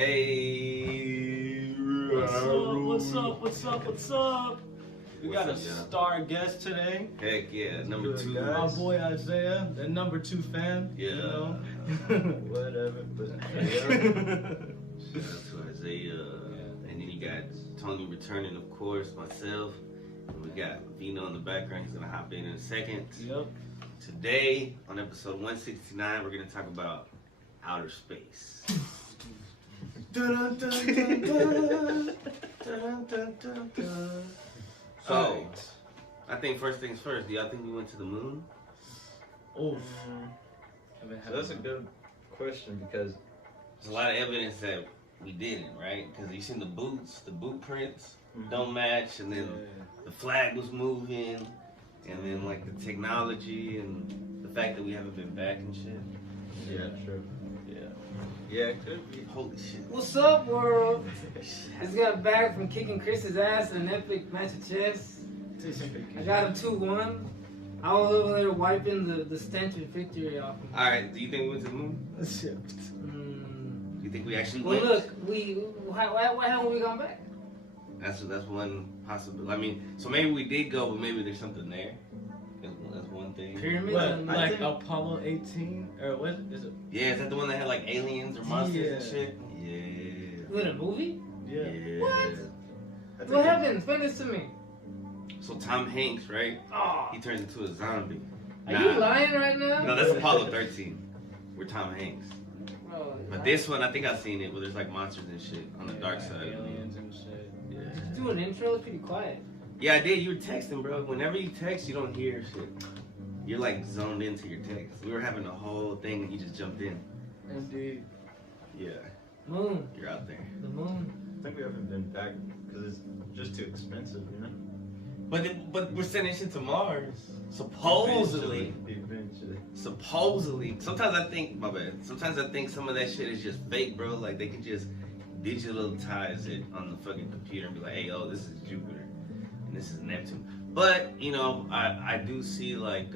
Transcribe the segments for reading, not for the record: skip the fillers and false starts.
Hey, What's up? We got a star guest today. Heck yeah, number two. My boy Isaiah, the number 2 fan. Yeah. You know? Whatever. But Shout out to Isaiah. And then you got Toney returning, of course, myself. And we got Vino in the background. He's going to hop in a second. Yep. Today, on episode 169, we're going to talk about outer space. Dun, dun, dun, dun, dun. Dun, dun, dun, dun. So, I think first things first. Do y'all think we went to the moon? Oh, so that's a good question because There's a lot of evidence that we didn't, right? Because you seen the boots, the boot prints don't match, and then the flag was moving, and then like the technology and the fact that we haven't been back and shit. yeah, true. Yeah, it could be. Holy shit. What's up, world? Just got back from kicking Chris's ass in an epic match of chess. I got him 2-1. I was over there wiping the stench of victory off him. Alright, do you think we went to the moon? shit. Do you think we actually Well, went? look, why haven't we gone back? That's one possibility. I mean, so maybe we did go, but maybe there's something there. That's one thing. Pyramids What, and like Apollo 18? Or what is it? Yeah, is that the one that had like aliens or monsters and shit? Yeah. with a movie? Yeah. What? I think What happened? Explain this to me. So Tom Hanks, right? Oh, He turns into a zombie. are you lying right now? No, that's Apollo 13. We're Tom Hanks. Bro, But this one, I think I've seen it, where there's like monsters and shit on the dark side. Aliens and shit. Yeah. do an intro. It's pretty quiet. Yeah, I did. You were texting, bro. Whenever you text, you don't hear shit. You're like zoned into your text. We were having a whole thing and you just jumped in. Indeed. Yeah, Moon. you're out there. The moon. I think we haven't been back because it's just too expensive, you know? But we're sending shit to Mars. Supposedly. Supposedly. Sometimes I think, my bad. Sometimes I think some of that shit is just fake, bro. Like they can just digitalize it on the fucking computer and be like, hey, this is Jupiter and this is Neptune. But you know, I do see like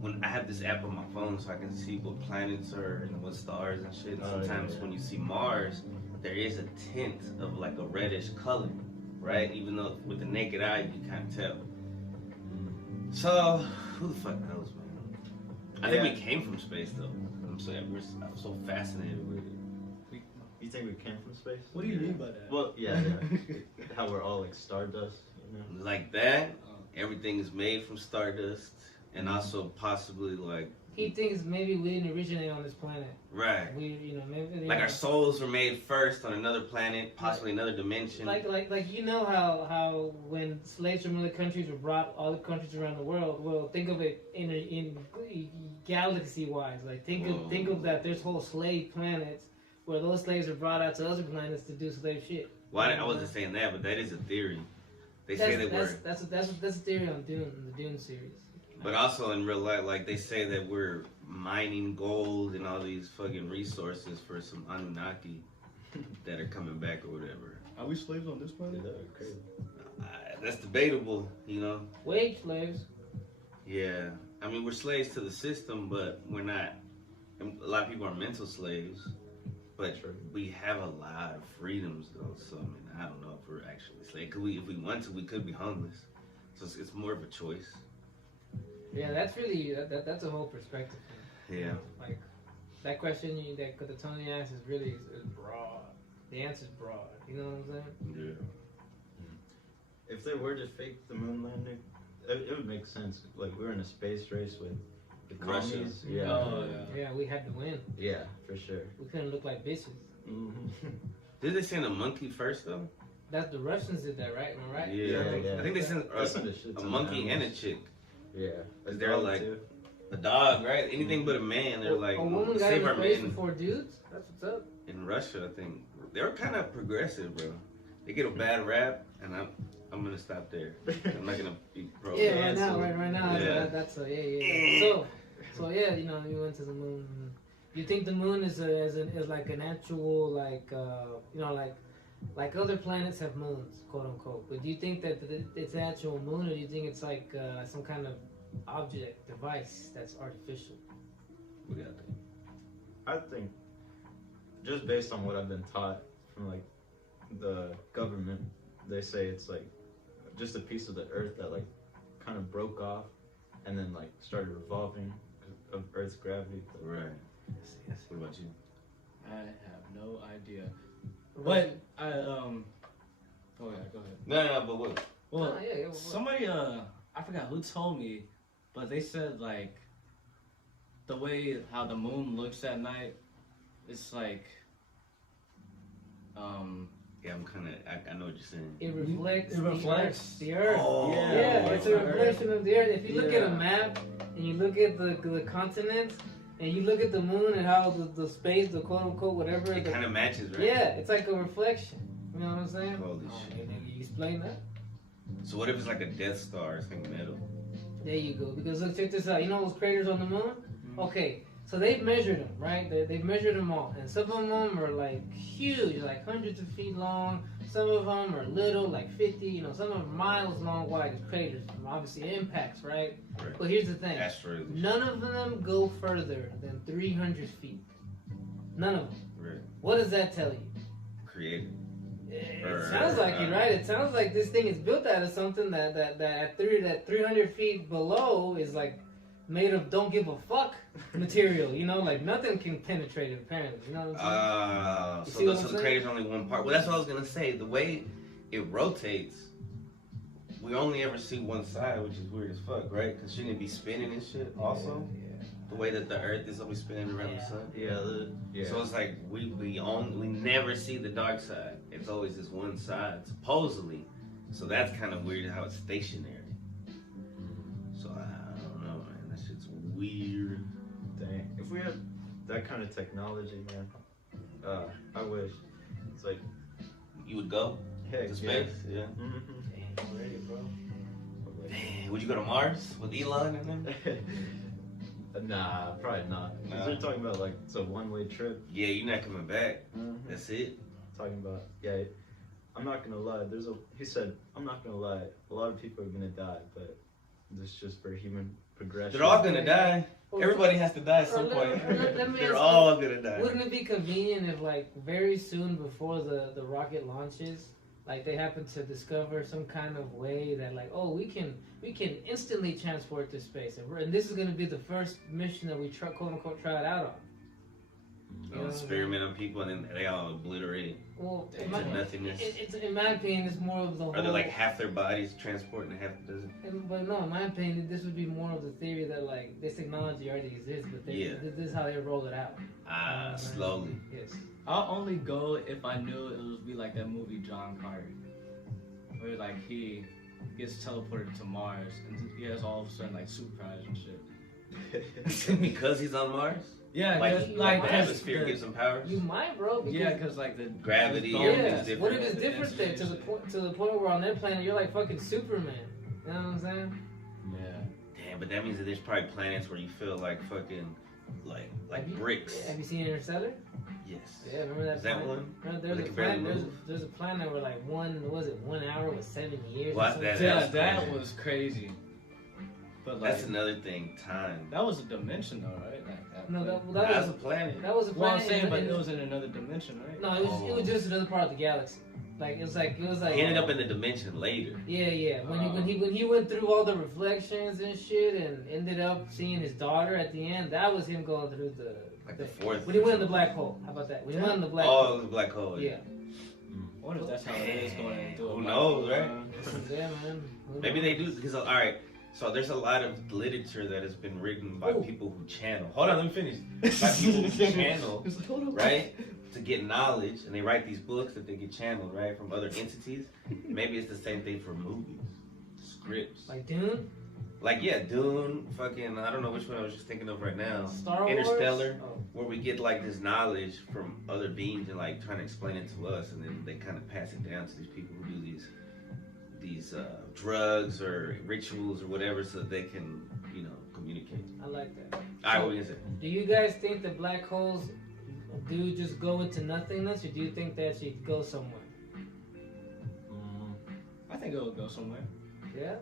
when I have this app on my phone, so I can see what planets are and what stars and shit. And sometimes when you see Mars, there is a tint of like a reddish color, right? Even though with the naked eye you can't tell. So who the fuck knows, man? I think we came from space though. I'm so fascinated with it. You think we came from space? What do you mean by that? Well, yeah. How we're all like stardust, you know? Like that, everything is made from stardust, and also possibly like He thinks maybe we didn't originate on this planet. right. Maybe Like our souls were made first on another planet, possibly another dimension. like you know how when slaves from other countries were brought all the countries around the world. Well, think of it in galaxy wise. Like think of that. There's whole slave planets where those slaves are brought out to other planets to do slave shit. Well, I wasn't saying that, but that is a theory. They say that that's a theory on Dune, the Dune series. but also in real life, like they say that we're mining gold and all these fucking resources for some Anunnaki that are coming back or whatever. Are we slaves on this planet? Crazy. That's debatable, you know. Wage slaves. Yeah, I mean we're slaves to the system, but we're not. A lot of people are mental slaves, but we have a lot of freedoms though. So I mean, I don't know if we're actually slaves. Cause if we want to, we could be homeless. So it's more of a choice. Yeah, that's really that's a whole perspective. Yeah. Like that question that the Toney asked is really is broad. The answer's broad. You know what I'm saying? Yeah. If they were to fake the moon landing, it would make sense. Like we were in a space race with the Russia. commies. Yeah. Oh, Yeah, we had to win. Yeah, for sure. We couldn't look like bitches. Did they send a monkey first though? That's the Russians did that, right? Am I right? Yeah. I think they sent a monkey and a chick. Yeah. They're like a dog, right? Anything but a man. They're like a woman got save in our space men. before dudes. That's what's up. In Russia, I think they were kind of progressive, bro. They get a bad rap, and I'm gonna stop there. I'm not gonna be pro. Yeah, right now, Yeah. that's a yeah. So yeah, you know, you went to the moon. You think the moon is like an actual like you know like other planets have moons, quote unquote. But do you think that it's an actual moon, or do you think it's like some kind of object device that's artificial? We got that. I think just based on what I've been taught from like the government, they say it's like just a piece of the Earth that like kind of broke off and then like started revolving because of Earth's gravity. Right. Yes. What about you? I have no idea. But I oh yeah, go ahead. No, but what? Well, yeah, somebody I forgot who told me, but they said like the way how the moon looks at night, it's like Yeah, I'm kind of. I know what you're saying. It reflects. It reflects the Earth. Oh, Yeah, it's a reflection of the Earth. If you look at a Yeah. map and you look at the continents and you look at the moon and how the space, the quote unquote whatever. It kind of matches, right? Yeah, it's like a reflection. You know what I'm saying? Holy Oh, shit. nigga, you explain that? So what if it's like a Death Star or something metal? There you go. Because look, check this out. You know those craters on the moon? Okay, so they've measured them, right? They've measured them all. And some of them are like huge, like hundreds of feet long. Some of them are little, like 50, you know, some of them are miles long wide as craters from obviously impacts, right? Right. But here's the thing. Asteroids. None of them go further than 300 feet. None of them. Right. What does that tell you? Created. It sounds like it, right? It sounds like this thing is built out of something that 300 feet below is like made of don't give a fuck material. You know, like nothing can penetrate it apparently. You know what I'm saying? So the crater's only one part. Well, that's what I was gonna say. The way it rotates, we only ever see one side, which is weird as fuck, right? Because shouldn't it be spinning and shit also? Yeah. The way that the Earth is always spinning around the sun. Yeah. So it's like we never see the dark side. It's always this one side, supposedly. So that's kind of weird how it's stationary. So I don't know, man. That shit's weird. Dang. If we had that kind of technology, man, I wish. It's like, You would go heck, to space? Yeah. Mhm. Damn, ready, bro. Damn, would you go to Mars with Elon and them? Nah, probably not. Because Nah. they're talking about like it's a one-way trip. Yeah, you're not coming back. Mhm. That's it. Talking about I'm not gonna lie. He said I'm not gonna lie. A lot of people are gonna die, but this is just for human progression. They're all gonna die. Everybody has to die at some Let- point. let me They're ask all gonna die. Wouldn't it be convenient if, like, very soon before the rocket launches, like they happen to discover some kind of way that, like, oh, we can instantly transport to space, and this is gonna be the first mission that we quote unquote try it out on. They'll experiment on people and then they all obliterate. Well, To in my, nothingness. it's in my opinion, it's more of the whole. Are they like half their bodies transporting and half doesn't? But no, in my opinion, this would be more of the theory that like this technology already exists, but this is how they roll it out. Slowly. Yes. I'll only go if I knew it would be like that movie John Carter, where like he gets teleported to Mars and he has all of a sudden like superpowers and shit. Because he's on Mars? Yeah, Like the atmosphere gives him powers? You might, bro. Because Yeah, because like the Gravity, the everything's yeah. different. What if it's different there to the point where on that planet you're like fucking Superman? You know what I'm saying? Yeah. Damn, but that means that there's probably planets where you feel like fucking like Have you- bricks. Have you seen Interstellar? Yes. Yeah, remember that? Is that planet? one? Remember, Where they can barely move? there's a planet where like 1 hour was 7 years. Well, or something. that- Yeah, was that crazy. was crazy. But like That's another thing, time. that was a dimension though, right? Like, No, like- that That's was a planet. that was a well, I'm planet. saying, but and- it was in another dimension, right? no, it was just another part of the galaxy. Like it was like He ended up in the dimension later. Yeah. When he went through all the reflections and shit and ended up seeing his daughter at the end, that was him going through Like the fourth. when he went in the black hole. How about that? When he went in the black Oh, hole. the black hole. Yeah. I wonder if that's how it is going into a Who black knows, hole. right? Yeah, man. Who Maybe knows? they do because all right. So there's a lot of literature that has been written by Ooh. people who channel. Hold on, let me finish. By people who channel, right, to get knowledge, and they write these books that they get channeled, right, from other entities. Maybe it's the same thing for movies, scripts. Like Dune, Like yeah, Dune, fucking I don't know which one I was just thinking of right now. Star Wars, Interstellar. Oh. Where we get like this knowledge from other beings and like trying to explain it to us, and then they kind of pass it down to these people who do these drugs or rituals or whatever, so that they can, you know, communicate. I like that. All right, what are you gonna say? Do you guys think that black holes do just go into nothingness, or do you think that should go somewhere? I think it will go somewhere. Yeah.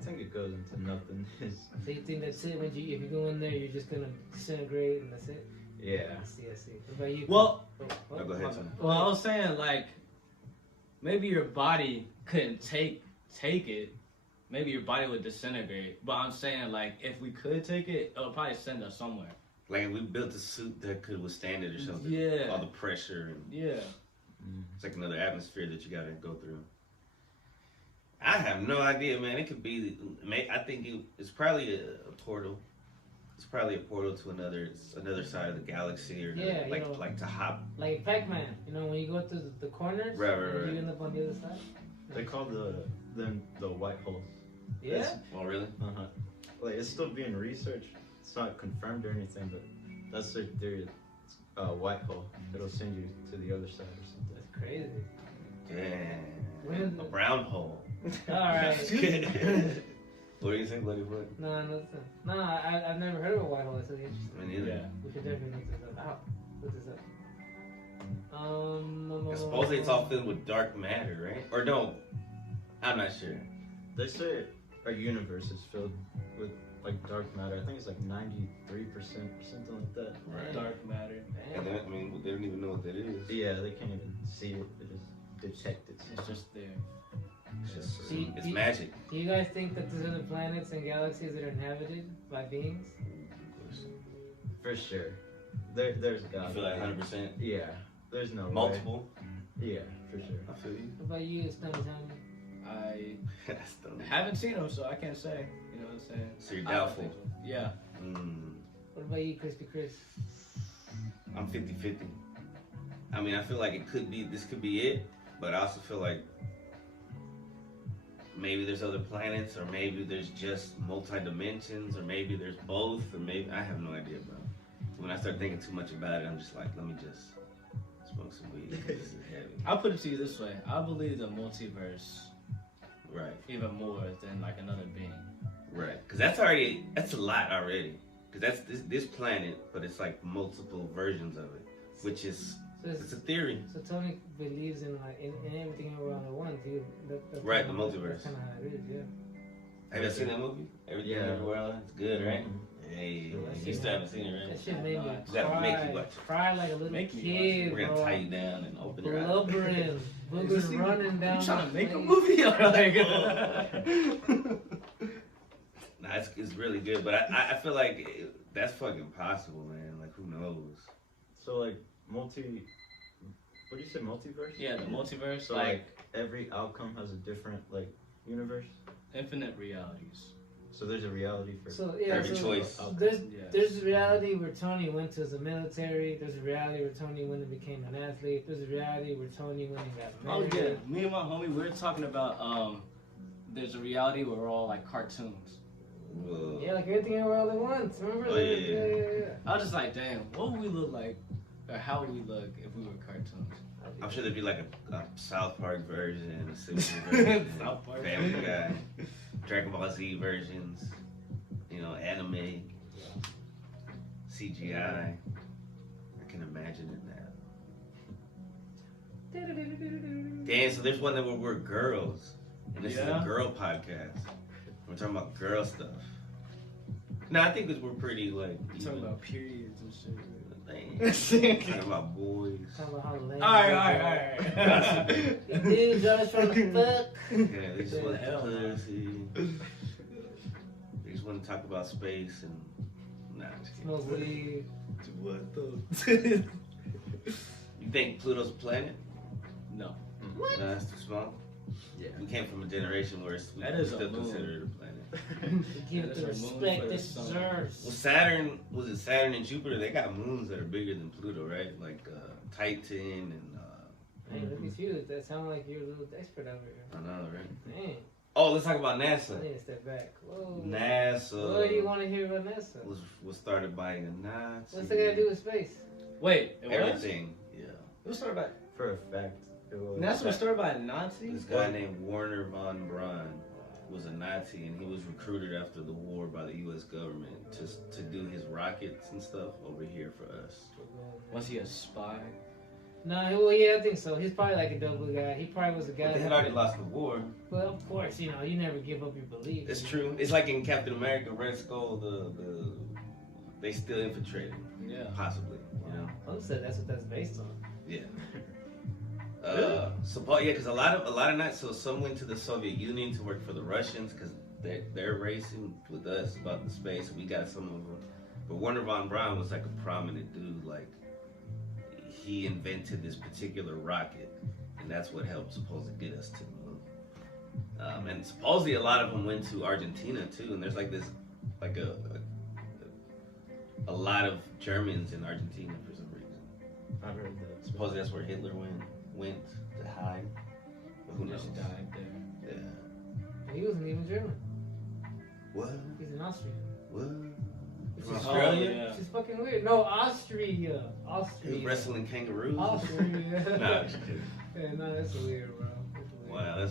I think it goes into nothingness. So you think that's it? If you go in there, you're just gonna disintegrate and that's it? Yeah. I see. What about you? Well, Oh, Oh, go ahead, son. Well, I was saying like maybe your body couldn't take it. Maybe your body would disintegrate. But I'm saying like if we could take it, it'll probably send us somewhere. Like we built a suit that could withstand it or something. Yeah. All the pressure and Yeah. it's like another atmosphere that you gotta go through. I have no idea, man. It could be. I think it's probably a portal. It's probably a portal to another side of the galaxy, or Yeah, like to hop. Like Pac-Man, when you go through the corners, Right. you end up on the other side. They call them the white holes. Yeah. Oh, really? Uh-huh. Like it's still being researched. It's not confirmed or anything, but that's their theory. It's a white hole. It'll send you to the other side or something. That's crazy. Damn. A brown hole. All right. What do you think, Bloody Blood? No, I've never heard of a white hole. That's really interesting. Me neither. Yeah. We should definitely look this up. Look this up. And supposedly it's all filled with dark matter, right? Or no, I'm not sure. They say our universe is filled with like dark matter. I think it's like 93% or something like that. Right. Dark matter. And then, they don't even know what that is. Yeah, they can't even see it. They just detect it. It's just there. It's just, See, it's magic. Do you guys think that there's other planets and galaxies that are inhabited by beings? For sure. There's You God. feel like 100%? Yeah. There's no way. Multiple? Yeah, for sure. I feel you. What about you, Stoney Tommy? I That's dumb. haven't seen them, so I can't say. You know what I'm saying? So you're I don't doubtful. think so. Yeah. What about you, Crispy Chris? I'm 50-50. I mean, I feel like this could be it, but I also feel like maybe there's other planets, or maybe there's just multi-dimensions, or maybe there's both, or maybe, I have no idea, bro. When I start thinking too much about it, I'm just like, let me just smoke some weed. This is heavy. I'll put it to you this way. I believe the multiverse Right, even more than like another being. right. Because that's a lot already. Because that's this planet, but it's like multiple versions of it, which is, it's a theory. So Tony believes in in everything around the one, dude. Right, the multiverse. That's kind of how it is, yeah. Have you seen that movie? Everything Yeah. Everywhere All at Once? It's good, right? Mhm. Hey, That you shit- still haven't seen it, That right? shit made me You gotta cry. make you watch it. Cry like a little Make me watch kid, We're gonna bro. tie you down and open your eyes. Blubbering, boogers running down. You trying to my make a face. movie or like? Nah, it's really good, but I feel like that's fucking possible, man. Like, who knows? So like what do you say, multiverse? Yeah, the multiverse, So like every outcome has a different like universe. infinite realities. So there's a reality for So yeah, Every choice. There's a reality where Tony went to the military. There's a reality where Tony went and became an athlete. There's a reality where Tony went and got Oh married. yeah, me and my homie, we were talking about there's a reality where we're all like cartoons. Whoa. Yeah, like everything everywhere all at once. Remember? Oh, yeah. I was just like, damn, what would we look like, or how would we look if we were cartoons? I'm sure there'd be like a South Park version, a Simpsons version, South Park. Family Guy, Dragon Ball Z versions, anime, CGI. I can imagine it now. Damn, so there's one that where we're girls, and this is Yeah. a girl podcast. We're talking about girl stuff. No, I think we're pretty like We're talking about periods and shit. talking about boys. Talking about how lame. Alright. Dude, Jonas from the fuck. Yeah, they just want Hell to no. pussy. They just want to talk about space and nah. I'm just kidding. Smoke weed. What the? You think Pluto's a planet? No. What? No, that's too small. Yeah. We came from a generation where we That is a still moon. consider it a planet. Give it That the is a moon respect for the it sun. deserves. Well, Saturn, was it Saturn and Jupiter? They got moons that are bigger than Pluto, right? Like Titan and Hey, look at you. That sounds like you're a little expert over here. I know, right? Dang. Oh, let's talk about I NASA. need to step back. Whoa. NASA What do you want to hear about NASA? was started by a Nazi. What's that got to do with space? Wait, it was? Everything. Yeah. It was started by. For a fact, it was. NASA was started by a Nazi. This guy named Werner von Braun was a Nazi, and he was recruited after the war by the U.S. government to do his rockets and stuff over here for us. Was he a spy? No, well, yeah, I think so. He's probably like a double guy. He probably was a guy. But they had already lost the war. Well, of course, you never give up your belief. It's true. It's like in Captain America, Red Skull. They still infiltrated, Yeah. possibly. You know. Some said that's what that's based on. Yeah. because a lot of nights. So some went to the Soviet Union to work for the Russians because they're racing with us about the space. And we got some of them. But Werner von Braun was like a prominent dude. Like he invented this particular rocket, and that's what helped supposedly get us to the moon. And supposedly a lot of them went to Argentina too. And there's like this, like a lot of Germans in Argentina for some reason. I've heard that. Supposedly that's where Hitler went to hide. But who knows? Just died there. Yeah. He wasn't even German. What? He's an Austrian. What? Which From is Australia? yeah. Which is fucking weird. No, Austria. He Austria. was wrestling kangaroos. Austria. Nah, I'm just kidding. Yeah, no, that's weird, bro. That's weird. Wow,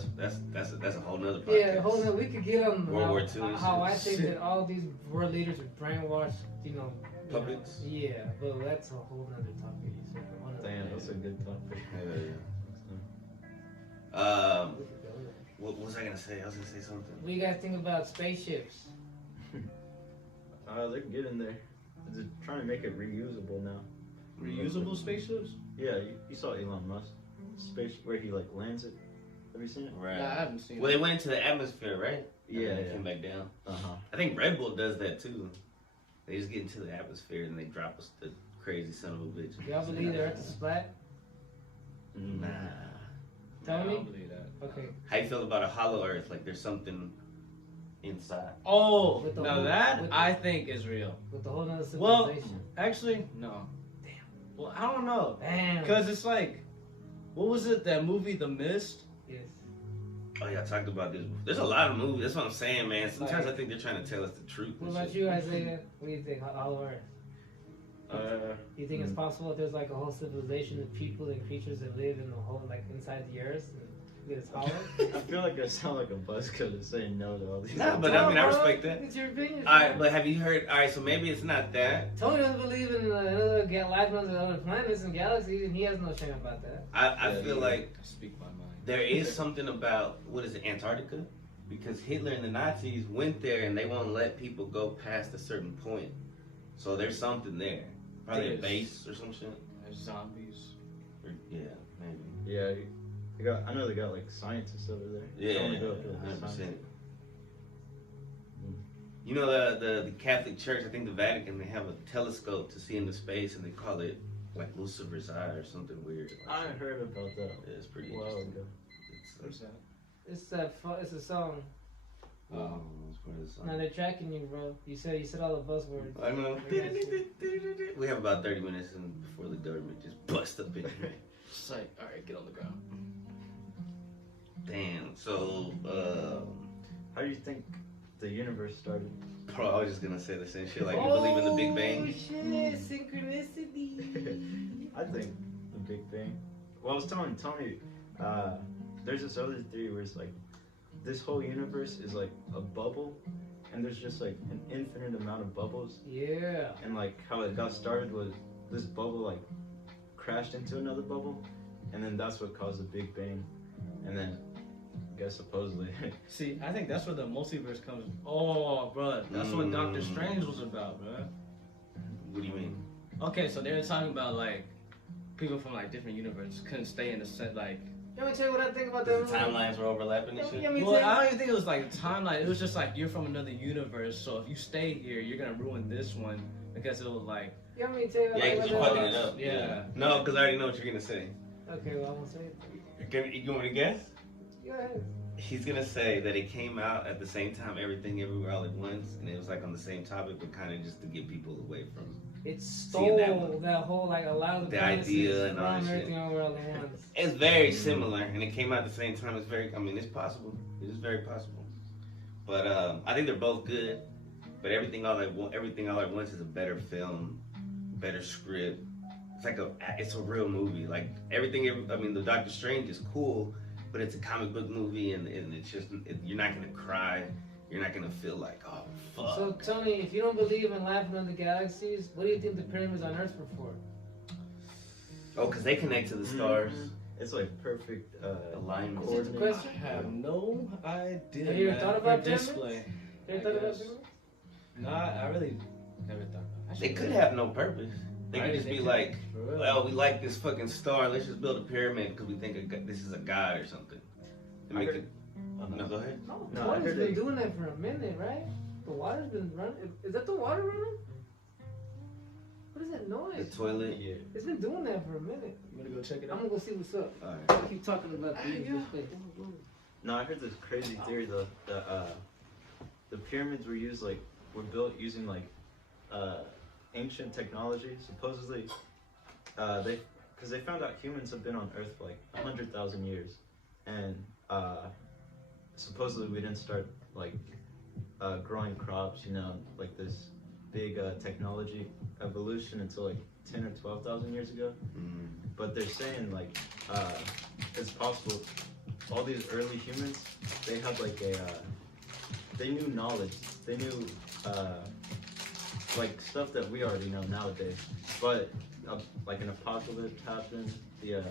that's a whole nother podcast. Yeah, the whole we could get on World War II and how I shit. think that all these world leaders are brainwashed, Puppets? Yeah, but that's a whole nother topic. So for one of Damn, them, that's a good topic. Yeah. we could go there. What was I gonna say? I was gonna say something. What do you guys think about spaceships? They're getting there. They're trying to make it reusable now. Reusable spaceships? Yeah, you saw Elon Musk space where he like lands it. Have you seen it? Right. Nah, I haven't seen Well, it. they went into the atmosphere, right? And Yeah, then they yeah. came back down. Uh-huh. I think Red Bull does that too. They just get into the atmosphere and they drop us the crazy son of a bitch. Y'all believe the Earth is flat? Nah. Tell Nah, I me. don't believe that. Okay. How you feel about a hollow Earth? Like there's something inside. Oh, With the now whole- that with- I think is real. With the whole nother Well, civilization. actually, no. Damn. Well, I don't know. Damn. Because it's like, what was it, that movie, The Mist? Yes. Oh yeah, I talked about this before. There's a lot of movies. That's what I'm saying, man. Sometimes Like- I think they're trying to tell us the truth. What and about shit. you, Isaiah? What do you think? Hollow Earth. Do you think it's Mm. possible that there's like a whole civilization of people and creatures that live in the whole, like inside the Earth, and it's hollow? I feel like I sound like a buzzkill to say no to all these. Nah, but I mean, I bro. respect that. It's your opinion. Alright, but have you heard? Alright, so maybe it's not that. Tony doesn't believe in another life on other planets and galaxies, and he has no shame about that. I Yeah, feel yeah. like I speak my mind. there is something about what is it, Antarctica? Because Hitler and the Nazis went there and they won't let people go past a certain point. So there's something there. Probably a There's- base or some shit. There's zombies. Or, yeah, maybe. Yeah, I know they got like scientists over there. Yeah, I wanna go up there with 100%. scientists. You know the Catholic Church, I think the Vatican, they have a telescope to see into space and they call it like Lucifer's Eye or something weird. I heard about that. Yeah, it's pretty a while interesting. ago. What's that? It's a song. It's part of the song. Now they're tracking you, bro. You said all the buzzwords. I know. We have about 30 minutes before the government just bust up in here. It's like, alright, get on the ground. Damn. So, How do you think the universe started? bro, I was just gonna say the same shit. Like, you believe in the Big Bang? Oh shit! Synchronicity. I think the Big Bang. Well, I was telling Tony, there's this other theory where it's like this whole universe is like a bubble, and there's just like an infinite amount of bubbles, Yeah. and like how it got started was this bubble like crashed into another bubble, and then that's what caused the Big Bang, and then I guess supposedly. See, I think that's where the multiverse comes. Oh, bro, that's what Doctor Mm. Strange was about, bro. What do you mean? Okay, so they were talking about like people from like different universes couldn't stay in the set like. Let me tell you what I think about Because that. the timelines were overlapping and shit? Let me Well, tell I you. don't even think it was like a timeline. It was just like you're from another universe, so if you stay here, you're gonna ruin this one because it was like. You want me to tell you what I Yeah, think because you're about fucking that? it up. Yeah. No, because I already know what you're gonna say. Okay, well I'm gonna say it. You want me to guess? Go ahead. He's gonna say that it came out at the same time, everything, everywhere, all at once, and it was like on the same topic, but kind of just to get people away from. It Seeing that stole that whole like allow the The planets to idea and all run that shit. everything over all at once. It's very similar, and it came out at the same time. It's very, I mean, it's possible. It is very possible. But I think they're both good. But everything all at once is a better film, better script. It's a real movie. Like I mean, the Doctor Strange is cool, but it's a comic book movie, and it's just you're not gonna cry. You're not gonna feel like, oh fuck. So Tony, if you don't believe in life in other galaxies, what do you think the pyramids on Earth were for? Oh, because they connect to the stars. It's like perfect Alignment. Is it the coordinates. question? I have no idea. Have you ever man. thought about For pyramids? display. You ever I thought about guess. pyramids? Nah, I really never thought about it. They could have no purpose. They could Right, just they be could, like, for real. well, we like this fucking star. Let's just build a pyramid because we think this is a god or something. To make it. No, go ahead. No, No, I water's heard been they- doing that for a minute, right? The water's been running. Is that the water running? What is that The noise? toilet. Yeah. It's been doing that for a minute. You wanna go check it I'm out? gonna go see what's up. All right. I keep talking about the beautiful space. No, I heard this crazy theory though that the pyramids were built using like ancient technology. Supposedly, because they found out humans have been on Earth for like 100,000 years, and supposedly we didn't start like growing crops, like this big technology evolution until like 10 or 12,000 years ago. Mm. But they're saying like it's possible. All these early humans, they had like they knew knowledge. They knew like stuff that we already know nowadays. But like an apocalypse happened, the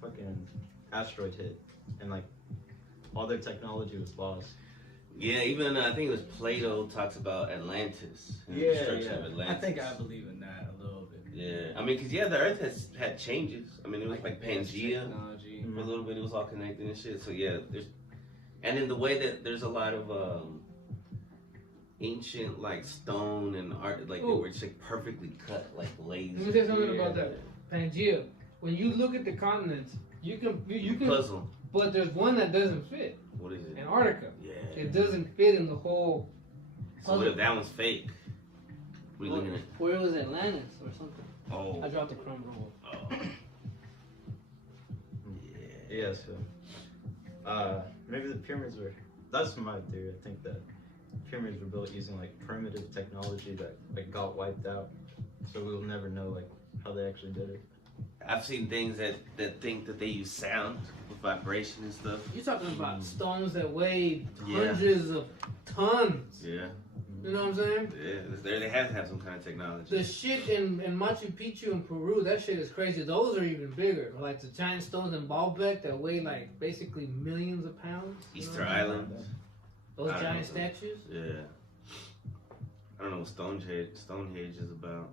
fucking asteroid hit, and like all their technology was lost. Yeah, even I think it was Plato talks about Atlantis. And the Yeah, destruction yeah. of I Atlantis. think I believe in that a little bit. Yeah, I mean, because the Earth has had changes. I mean, it was like advanced Pangea. technology. For a little bit, it was all connected and shit. So yeah, and then the way that there's a lot of ancient like stone and art, like they Ooh. were just like perfectly cut, like laser. Let me say something about that. Pangea. When you look at the continents, you can, Puzzle. but there's one that doesn't fit. What is it? Antarctica. Yeah. It doesn't fit in the whole. So what if that one's fake? We looking at. Where it was Atlantis or something. Oh. I dropped the crumb roll. Oh. Yeah, so maybe the pyramids were. That's my theory. I think that pyramids were built using like primitive technology that like got wiped out, so we'll never know like how they actually did it. I've seen things that think that they use sound with vibration and stuff. You're talking about stones that weigh Yeah. hundreds of tons. Yeah. You know what I'm saying? Yeah. They have to have some kind of technology. The shit in Machu Picchu in Peru, that shit is crazy. Those are even bigger. Like the giant stones in Baalbek that weigh like basically millions of pounds. You know Easter what I'm saying? Island. Those I don't giant know. statues. Yeah. I don't know what Stonehenge is about,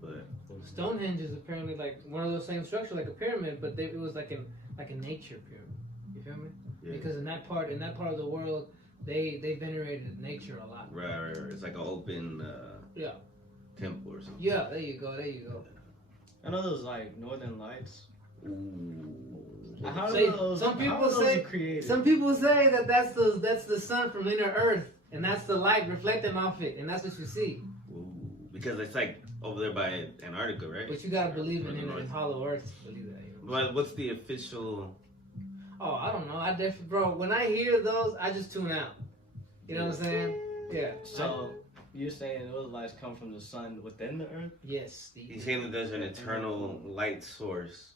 but Stonehenge is apparently like one of those same structures, like a pyramid, but it was like a nature pyramid. You feel me? yeah. Because in that part of the world, they venerated nature a lot. Right. It's like an open Yeah. temple or something. Yeah, there you go. I know those like Northern Lights. Ooh. How Say- are those? some people how are those say- created? Some people say that that's the sun from inner Earth, and that's the light reflecting off it, and that's what you see. Ooh. Because it's like over there by Antarctica, right? But you gotta believe in North. it in hollow Earth to believe that. You know? But what's the official? Oh, I don't know. I definitely, bro. When I hear those, I just tune out. You know what I'm saying? Yeah. So you're saying those lights come from the sun within the earth? Yes. He's saying that there's an eternal light source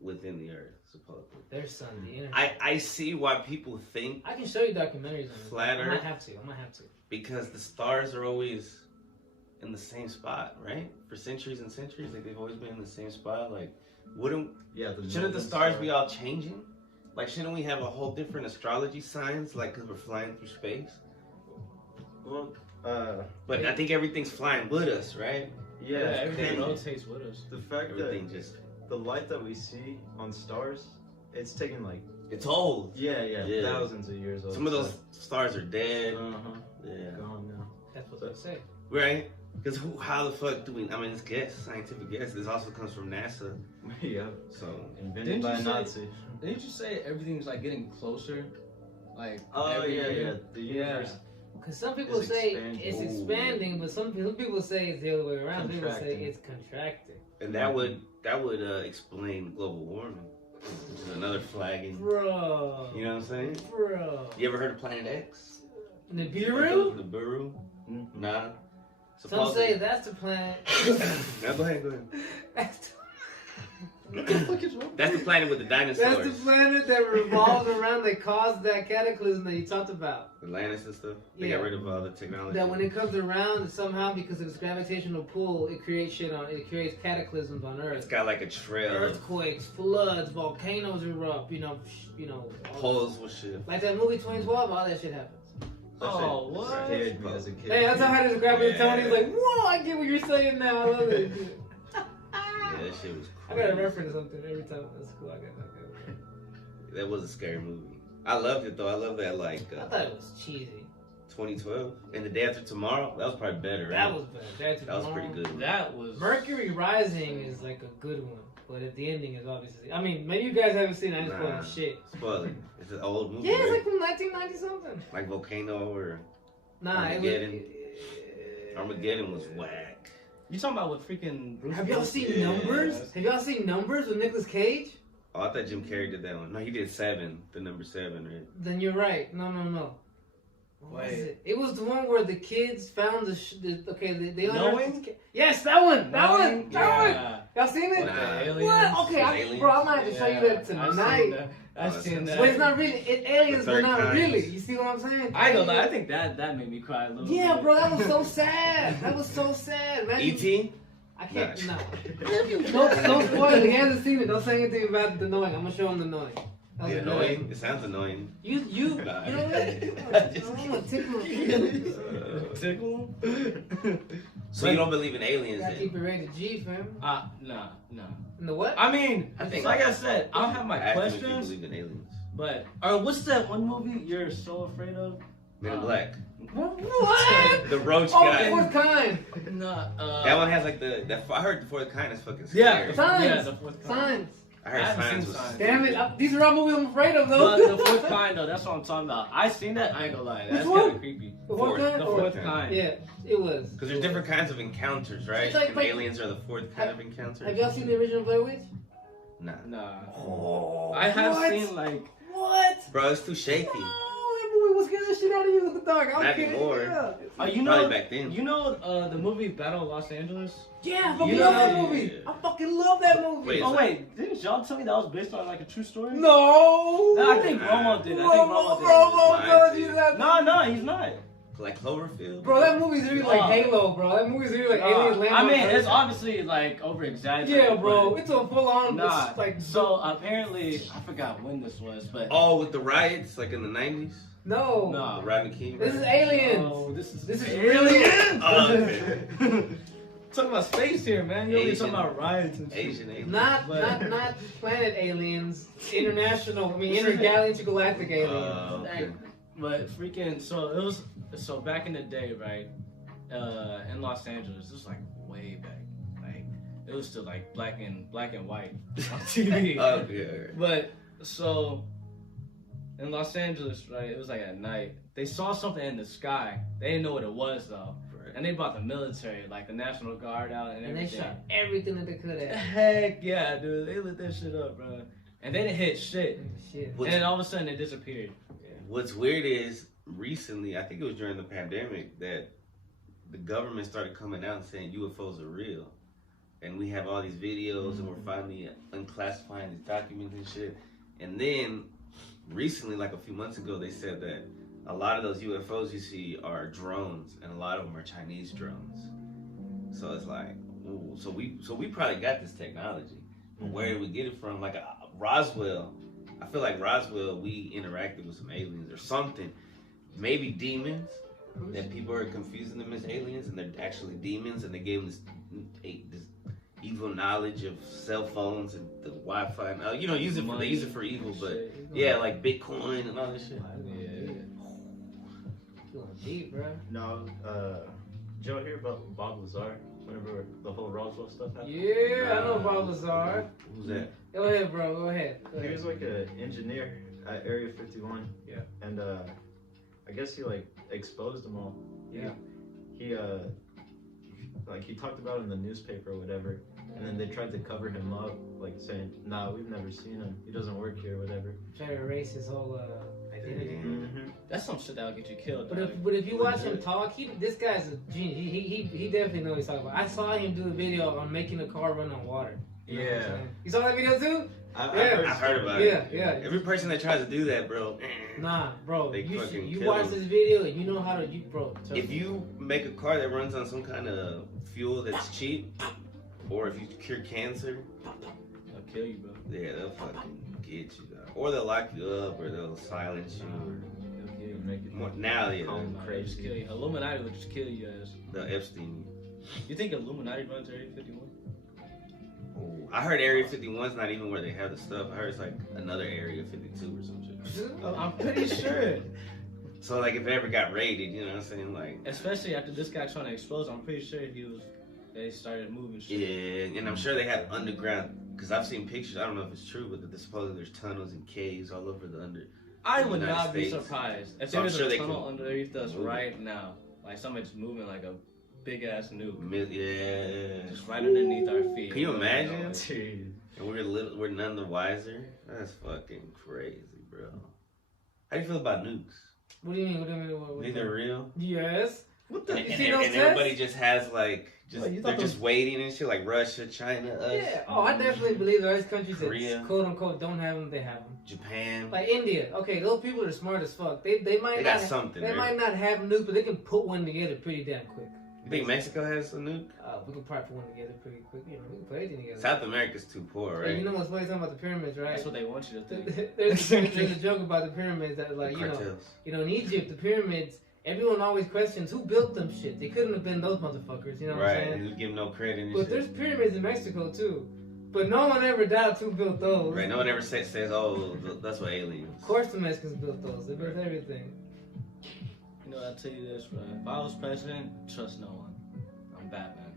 within the earth, supposedly. There's sun. The inner. I see why people think I can show you documentaries on it. Flat I Earth. might have to. because the stars are always in the same spot, right? For centuries and centuries, like they've always been in the same spot. Like, shouldn't the northern stars star. be all changing? Like, shouldn't we have a whole different astrology signs, like, because we're flying through space? Well, But I think everything's flying with us, right? yeah, everything and rotates with us. the fact Everything that just, the light that we see on stars, it's taken like it's old. yeah, Yeah. thousands of years old. Some of those stars are dead. Yeah. Gone now. That's what they say. Right? Because how the fuck do we, I mean, it's guess, scientific guess. This also comes from NASA. Yeah, So, invented Didn't by you a say- Nazi. Didn't you say everything's like getting closer? Like Oh every yeah, year? The universe. Because some people It's say expanding. it's Ooh. expanding, but some people say it's the other way around. People say Contracting. it's contracting. and that would explain global warming, which is another flagging. Bro. You know what I'm saying? Bro. You ever heard of Planet X? Nibiru? The Buru? Mhm. Nah. Some say that's the planet. Now go ahead. That's What the fuck is wrong? That's the planet with the dinosaurs. the planet that revolves around that caused that cataclysm that you talked about. Atlantis and stuff. They Yeah. got rid of all the technology. That when it comes around, somehow because of its gravitational pull, it creates it creates cataclysms on It's Earth. got like a trail of Earthquakes, floods, volcanoes erupt. You know. All poles with shit. like that movie 2012, all that shit happens. Oh, what? scared me as a kid. Hey, that's how I just grabbed it. Yeah. Tony. He's like, whoa, I get what you're saying now. I love it. Yeah, that shit was I crazy. gotta reference something every time. That's cool. I got That was a scary movie. I loved it though. I love that like I thought it was cheesy. 2012 and The Day After Tomorrow. That was probably better. Right? That was bad. That was pretty good. That was Mercury Rising is like a good one, but the ending is obviously. I mean, maybe you guys haven't seen it. I just Nah. spoiled shit. Spoiler. It's an old movie. Yeah, it's right? like from 1990 something. Like Volcano or Nah, Armageddon. Armageddon was whack. You talking about with freaking Bruce Have y'all Willis? seen Yeah. Numbers? Have y'all seen Numbers with Nicolas Cage? Oh, I thought Jim Carrey did that one. No, he did Seven, the number 7, right? Then you're right. No. What was Wait. it? It was the one where the kids found they Knowing? Yes, that one. That one. Yeah. Y'all seen it? With the Nah. aliens. What? Okay, Aliens? bro, I'm gonna have to show you that I've tonight. seen that. I've Oh, seen that. But it's not really aliens, The but third not kind. really. You see what I'm saying? I ain't gonna lie, I think that made me cry a little bit. Yeah, bro, that was so sad. That was so sad. Imagine- E.T.? I can't. Nah. No. Don't spoil it. He hasn't seen it. Don't say anything about the knowing. I'm gonna show him the knowing. That was Yeah, a good annoying. one. It sounds annoying. You Nah. know what? I'm gonna tickle him. Tickle? So you don't believe in aliens Gotta keep then? it rated G, fam. Nah. In the what? I mean, I think- like I said, I'll have my I asked him if you questions, believe in aliens. but what's that one movie you're so afraid of? Men in Black. What? The roach Oh, guy. fourth kind. Nah, That one has like I heard the fourth kind is fucking Yeah, scary. Signs. yeah, the fourth kind. Signs. I heard I haven't Signs seen was Signs. Damn it. These are all movies I'm afraid of, though. But the fourth kind though, that's what I'm talking about. I seen that, I ain't gonna lie. That's Which one? kinda creepy. The Fourth. fourth kind? The Or- fourth kind. kind. Yeah, it was. Because there's different kinds of encounters, right? It's like- And like- aliens are the fourth kind of encounter. Have y'all seen the original Blair Witch? Nah. Nah. Oh. I have What? seen like What? Bro, it's too shaky. No, that movie was scaring the shit out of you in the dark. I'm Not kidding. anymore. Yeah. you Probably know back then. you know the movie Battle of Los Angeles? Yeah, I fucking You love know- that movie. I fucking love that movie. Wait, Oh so- wait, didn't y'all tell me that was based on like a true story? No. No, I think Romo did. I think Romo did. Romo told you that. No, he's not. Like Cloverfield? Bro, that movie's really like Oh. Halo, bro. That movie's really like aliens land I on mean, Earth. it's obviously like over exaggerated. Yeah, bro. It's a full on. Nah. Like So apparently, I forgot when this was, but Oh, with the riots, like in the 90s? no. no. The Rodney King This is riots? aliens. Oh, this is This is aliens. Oh, okay. Talking about space here, man. You only Asian. talking about riots and shit. Asian aliens. Not But- not planet aliens. International. I mean intergalactic aliens. Okay. But freaking, so back in the day, right? In Los Angeles, this was like way back. Like it was still like black and white on TV. Okay. But so in Los Angeles, right? It was like at night. They saw something in the sky. They didn't know what it was though, Right. and they brought the military, like the National Guard out and And they everything. shot everything that they could have. Heck yeah, dude! They lit that shit up, bro. And they didn't hit shit. Shit. And What's, then all of a sudden it disappeared. what's weird is recently, I think it was during the pandemic, that the government started coming out and saying UFOs are real. And we have all these videos and we're finally unclassifying these documents and shit. And then recently, like a few months ago, they said that a lot of those UFOs you see are drones and a lot of them are Chinese drones. So it's like, ooh, so we probably got this technology. But where did we get it from? Like Roswell, I feel like Roswell, we interacted with some aliens or something. Maybe demons, that people are confusing them as aliens and they're actually demons, and they gave them this evil knowledge of cell phones and the Wi-Fi. Now, you know, they use it for evil, but yeah, like Bitcoin and all that shit. Going deep, bro. No, did y'all hear about Bob Lazar? Whenever the whole Roswell stuff happened? Yeah, I know Bob Lazar. Who's that? Go ahead, bro. Go ahead. He was like an engineer at Area 51. Yeah. And I guess he like exposed them all. Yeah. He like he talked about it in the newspaper or whatever, and then they tried to cover him up, like saying, "Nah, we've never seen him. He doesn't work here, whatever." Try to erase his whole identity. Mm-hmm. That's some shit that'll get you killed. But dog. if you watch him talk, this guy's a genius. He definitely knows what he's talking about. I saw him do a video on making a car run on water. You know what I'm Yeah. saying? You saw that video too? I heard about it. Yeah. Every person that tries to do that, bro. Nah, bro. They You fucking you kill watch him. this video and you know how to bro. trust If me. you make a car that runs on some kind of fuel that's cheap, or if you cure cancer, I'll kill you, bro. yeah, they'll fucking get you. Dog. Or they'll lock you up, or they'll silence you. They'll kill you. Make it Now, yeah. calm, They just kill you. Illuminati would just kill you ass. The Epstein. You think Illuminati runs Area 51? I heard Area 51's not even where they have the stuff. I heard it's like another Area 52 or some shit. Oh, I'm pretty sure. So like if it ever got raided, you know what I'm saying? Like Especially after this guy trying to expose, I'm pretty sure they started moving shit. yeah, and I'm sure they have underground because I've seen pictures. I don't know if it's true, but supposedly there's tunnels and caves all over the under. I would United not be States. surprised if So there I'm was sure a they tunnel can underneath us move it. right now. Like somebody's moving like a big ass nuke. Yeah. Just right underneath our feet. Can you imagine? Dude. And we're none the wiser. That's fucking crazy, bro. How do you feel about nukes? What do you mean? What do you mean? What Think they're real? Yes. What And, the? You see those and everybody tests? just has like, What, you they're thought just waiting and shit, like Russia, China, us, Yeah. Oh, I definitely believe there's countries Korea. that quote unquote don't have them. They have them. Japan. Like India. Okay, those people are smart as fuck. They might They not. got something. They Right? might not have nukes, but they can put one together pretty damn quick. You think Mexico has a nuke? We can probably put one together pretty quick. You know, we can put anything together. South America's too poor, Hey, right? you know what's funny talking about the pyramids, right? That's what they want you to think. there's a joke about the pyramids that like Cartels. in Egypt the pyramids. Everyone always questions who built them shit. They couldn't have been those motherfuckers. You know what I'm Right, saying? you give them no credit and But shit. there's pyramids in Mexico too. But no one ever doubts who built those. Right, no one ever says, oh, that's what aliens. Of course the Mexicans built those. They built everything. You know, I'll tell you this, right? If I was president, trust no one. I'm Batman.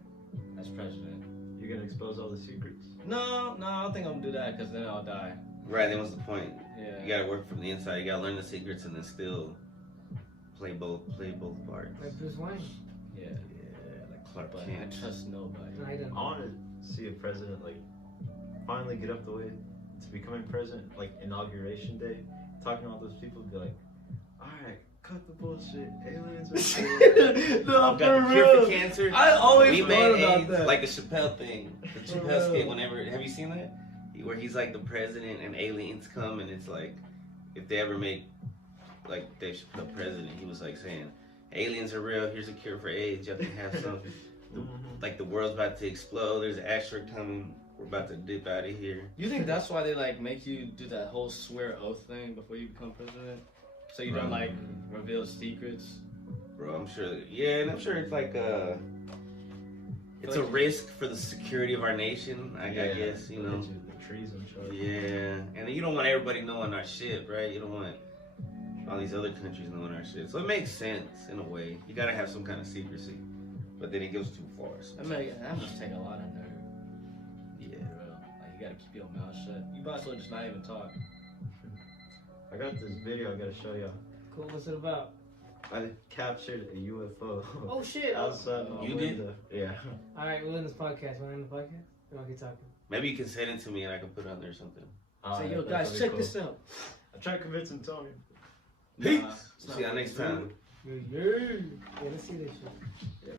As president. You're gonna expose all the secrets. No, I don't think I'm gonna do that because then I'll die. Right, then what's the point? Yeah. You gotta work from the inside. You gotta learn the secrets and then still play both parts. Like Bruce Wayne. Yeah. Yeah, like Clark But Kent. I trust nobody. No, he didn't. I want to see a president like finally get up the way to becoming president, like inauguration day, talking to all those people, be like, all right, cut the bullshit, aliens are real." No, Got the cure for cancer. I always We thought made about AIDS, that. like the Chappelle thing. The For Chappelle real. skit. Whenever have you seen that? Where he's like the president and aliens come and it's like if they ever make like Dave Chappelle president, he was like saying aliens are real. Here's a cure for AIDS. You have to have some. Like the world's about to explode. There's an asteroid coming. We're about to dip out of here. You think that's why they like make you do that whole swear oath thing before you become president? So you don't like reveal secrets? Bro, I'm sure. Yeah, and I'm sure it's like it's a risk for the security of our nation. I guess you know. The trees and shit. Yeah, and you don't want everybody knowing our shit, right? You don't want all these other countries knowing our shit. So it makes sense in a way. You gotta have some kind of secrecy, but then it goes too far. I mean, that must take a lot of nerve. Yeah. For real. Like you gotta keep your mouth shut. You might as well just not even talk. I got this video I gotta show y'all. Cool. What's it about? I captured a UFO Oh shit. outside my You did? window. Yeah. All right, we're in this podcast. We're in the podcast. We want to keep talking. Maybe you can send it to me and I can put it on there or something. Say, yo, That's guys, really check cool. this out. I tried convincing Tony. Peace. Nah, it's not See y'all next time. Yeah, let's see this shit.